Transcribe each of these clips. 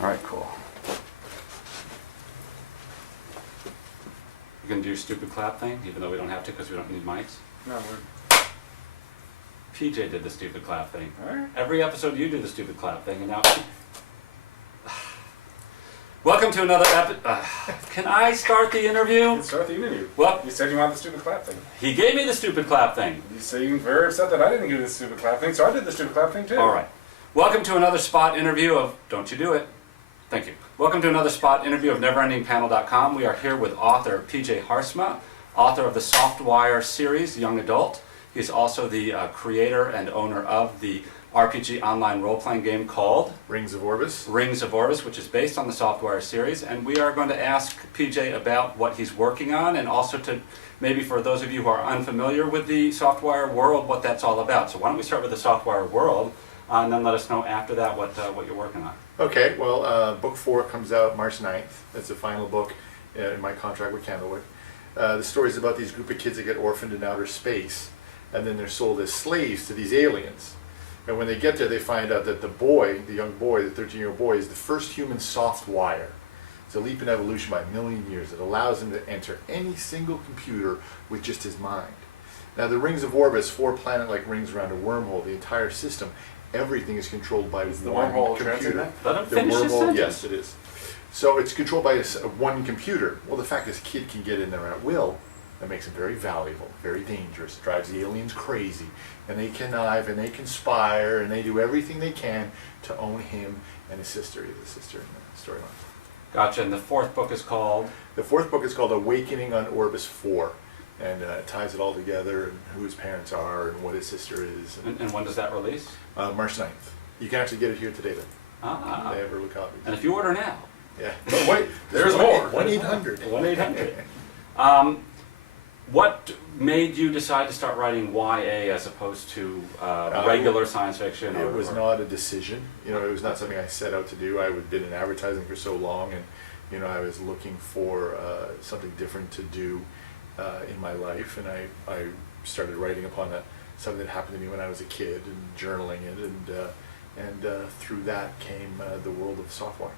All right, cool. You gonna do your stupid clap thing, even though we don't have to because we don't need mics? No, we're... PJ did the stupid clap thing. All right. Every episode you do the stupid clap thing, and now... Welcome to another can I start the interview? Let's start the interview. Well, You said you wanted the stupid clap thing. he gave me the stupid clap thing. You seemed very upset that I didn't do the stupid clap thing, so I did the stupid clap thing too. All right. Welcome to another spot interview of... Don't you do it. Thank you. Welcome to another spot interview of NeverEndingPanel.com. We are here with author PJ Haarsma, author of the Softwire series, Young Adult. He's also the creator and owner of the RPG online role-playing game called Rings of Orbis. Rings of Orbis, which is based on the Softwire series. And we are going to ask PJ about what he's working on, and also to maybe for those of you who are unfamiliar with the Softwire world, what that's all about. So why don't we start with the Softwire world, and then let us know after that what you're working on. Okay, well, book 4 comes out March 9th. That's the final book in my contract with Candlewood. The story is about these group of kids that get orphaned in outer space, and then they're sold as slaves to these aliens. And when they get there, they find out that the boy, the young boy, the 13-year-old boy, is the first human Softwire. It's a leap in evolution by a million years. It allows him to enter any single computer with just his mind. Now, the Rings of Orbis, 4 planet-like rings around a wormhole, the entire system, everything is controlled by Is the one wormhole computer. translated? Let him The finish his wormhole, sentence. yes, it is. So it's controlled by one computer. Well, the fact this kid can get in there at will, that makes him very valuable, very dangerous. It drives the aliens crazy. And they connive and they conspire and they do everything they can to own him and his sister. He's a sister in the storyline. Gotcha. And the fourth book is called? The 4th book is called Awakening on Orbis 4. And it ties it all together and who his parents are and what his sister is. And when does that release? March 9th. You can actually get it here today then. Ah. They have early copies. And if you order now, Yeah. But wait, There's more. 1-800. 1-800. What made you decide to start writing YA as opposed to regular science fiction? It was not a decision. You know, it was not something I set out to do. I had been in advertising for so long, and you know, I was looking for something different to do in my life, and I started writing upon something that happened to me when I was a kid and journaling it, and through that came the world of Softwire.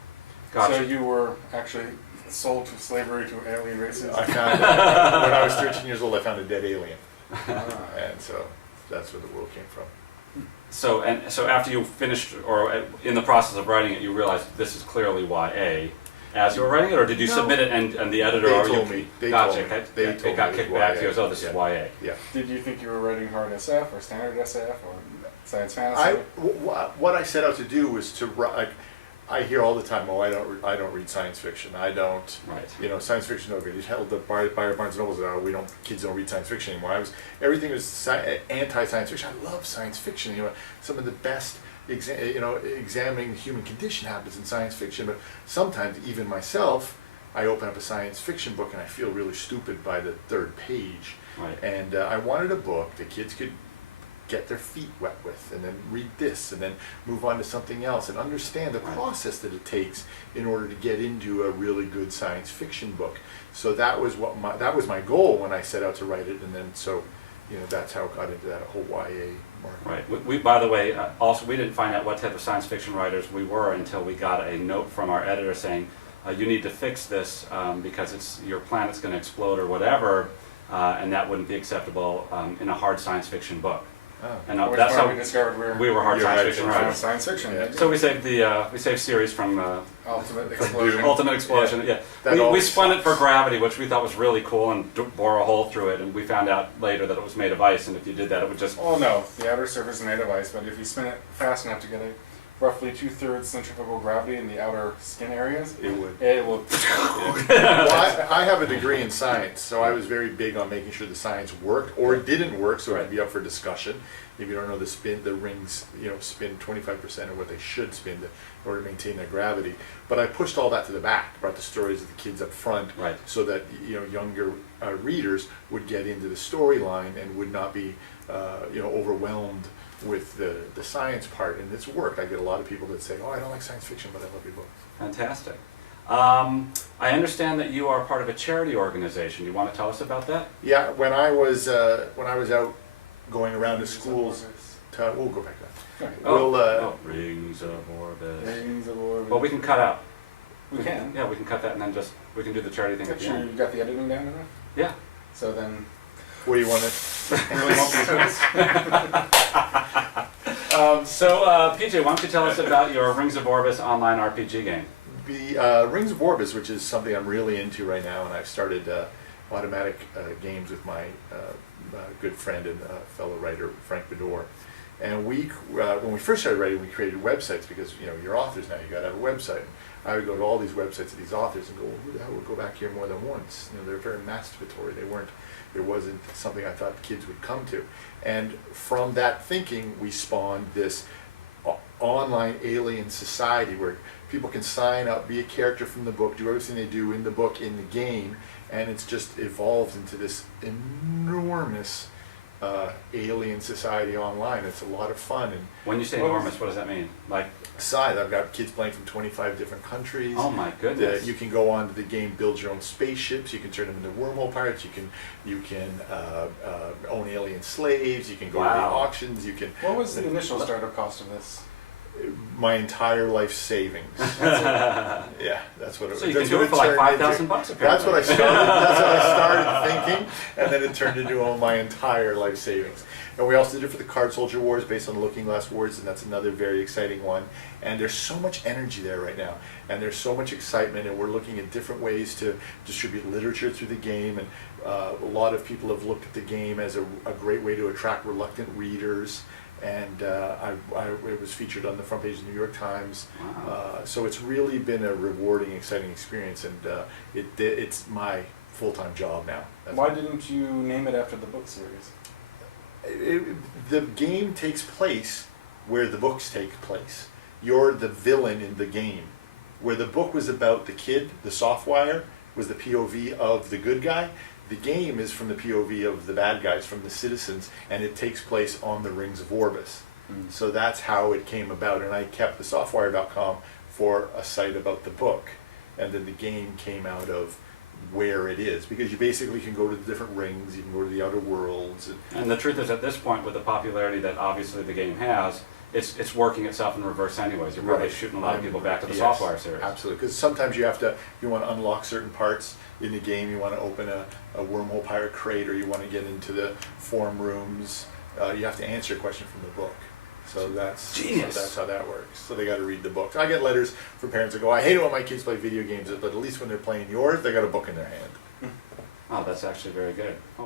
Gotcha. So you were actually sold to slavery to alien races? I found when I was 13 years old, I found a dead alien, and so that's where the world came from. So after you finished, or in the process of writing it, you realized this is clearly YA as you were writing it, or did you submit it and the editor? They told me. Gotcha. They told it got me kicked it was back to you. YA. Oh, this is YA. Yeah. Did you think you were writing hard SF or standard SF or science fantasy? What I set out to do was to write. I hear all the time, "Oh, I don't read science fiction. I don't, Right. you know, science fiction no good." You held the Barnes and Nobles. "Oh, kids don't read science fiction anymore." Everything was anti-science fiction. I love science fiction. You know, some of the best, examining the human condition happens in science fiction. But sometimes, even myself, I open up a science fiction book and I feel really stupid by the 3rd page. Right. And I wanted a book that kids could get their feet wet with, and then read this, and then move on to something else, and understand the process that it takes in order to get into a really good science fiction book. So that was my goal when I set out to write it, and then that's how I got into that whole YA market. Right. We by the way, also we didn't find out what type of science fiction writers we were until we got a note from our editor saying, you need to fix this because your planet's going to explode or whatever, and that wouldn't be acceptable in a hard science fiction book. Oh. And Which that's one how we discovered we were hard You're science right, fiction it's writers. science fiction. Yeah. So we saved series from Ultimate Explosion. Ultimate Explosion. Yeah, That we always spun it sucks. for Gravity, which we thought was really cool, and bore a hole through it. And we found out later that it was made of ice, and if you did that, it would just. Oh no, the outer surface is made of ice, but if you spin it fast enough to get a roughly 2/3 centrifugal gravity in the outer skin areas, It would. it will. Well, I have a degree in science, so I was very big on making sure the science worked or didn't work, so it could be up for discussion. If you don't know the rings, spin 25% of what they should spin in order to maintain their gravity. But I pushed all that to the back, brought the stories of the kids up front, Right. so that younger readers would get into the storyline and would not be overwhelmed with the science part, and it's worked. I get a lot of people that say, "Oh, I don't like science fiction, but I love your book." Fantastic. I understand that you are part of a charity organization. You want to tell us about that? Yeah, when I was out going around to schools, we'll go back to that. Okay. We'll, Rings of Orbis. Rings of Orbis. Well, we can cut out. We can. Yeah, we can cut that and then we can do the charity thing at Make the sure end. you got the editing down enough. Yeah. So then, What do you want to? it really won't be this. PJ, why don't you tell us about your Rings of Orbis online RPG game? The Rings of Orbis, which is something I'm really into right now, and I've started automatic games with my good friend and fellow writer Frank Bedore. And when we first started writing, we created websites because you're authors now. You got to have a website. I would go to all these websites of these authors and go, well, who the hell would go back here more than once? They're very masturbatory. There wasn't something I thought the kids would come to. And from that thinking, we spawned this online alien society where people can sign up, be a character from the book, do everything they do in the book, in the game, and it's just evolved into this enormous alien society online. It's a lot of fun. And When you say enormous, what does that mean? Like, size, I've got kids playing from 25 different countries. oh my goodness. You can go on to the game, build your own spaceships. You can turn them into wormhole pirates. You can own alien slaves. You can go to the Wow. auctions. You can. What was the initial startup cost of this? My entire life savings. Yeah, that's what it was. So you can That's do what it for like turned into. $5,000 That's apparently. what I started. That's what I started thinking, and then it turned into all my entire life savings. And we also did it for the Card Soldier Wars, based on the Looking Glass Wars, and that's another very exciting one. And there's so much energy there right now, and there's so much excitement, and we're looking at different ways to distribute literature through the game. And a lot of people have looked at the game as a great way to attract reluctant readers. And it was featured on the front page of the New York Times. Wow. So it's really been a rewarding, exciting experience, and it's my full-time job now. Why didn't you name it after the book series? The game takes place where the books take place. You're the villain in the game. Where the book was about the kid, the Softwire, was the POV of the good guy. The game is from the POV of the bad guys, from the citizens, and it takes place on the Rings of Orbis. So that's how it came about, and I kept the Softwire.com for a site about the book, and then the game came out of where it is, because you basically can go to the different rings, you can go to the outer worlds. And the truth is, at this point, with the popularity that obviously the game has, it's working itself in reverse anyways. You're probably shooting a lot of people back to the Yes, Softwire series. Absolutely, because sometimes you want to unlock certain parts in the game. You want to open a wormhole pirate crate, or you want to get into the form rooms. You have to answer a question from the book. So that's Genius. So that's how that works. So they got to read the book. I get letters from parents that go, "I hate it when my kids play video games, but at least when they're playing yours, they got a book in their hand." Oh, that's actually very good. Oh.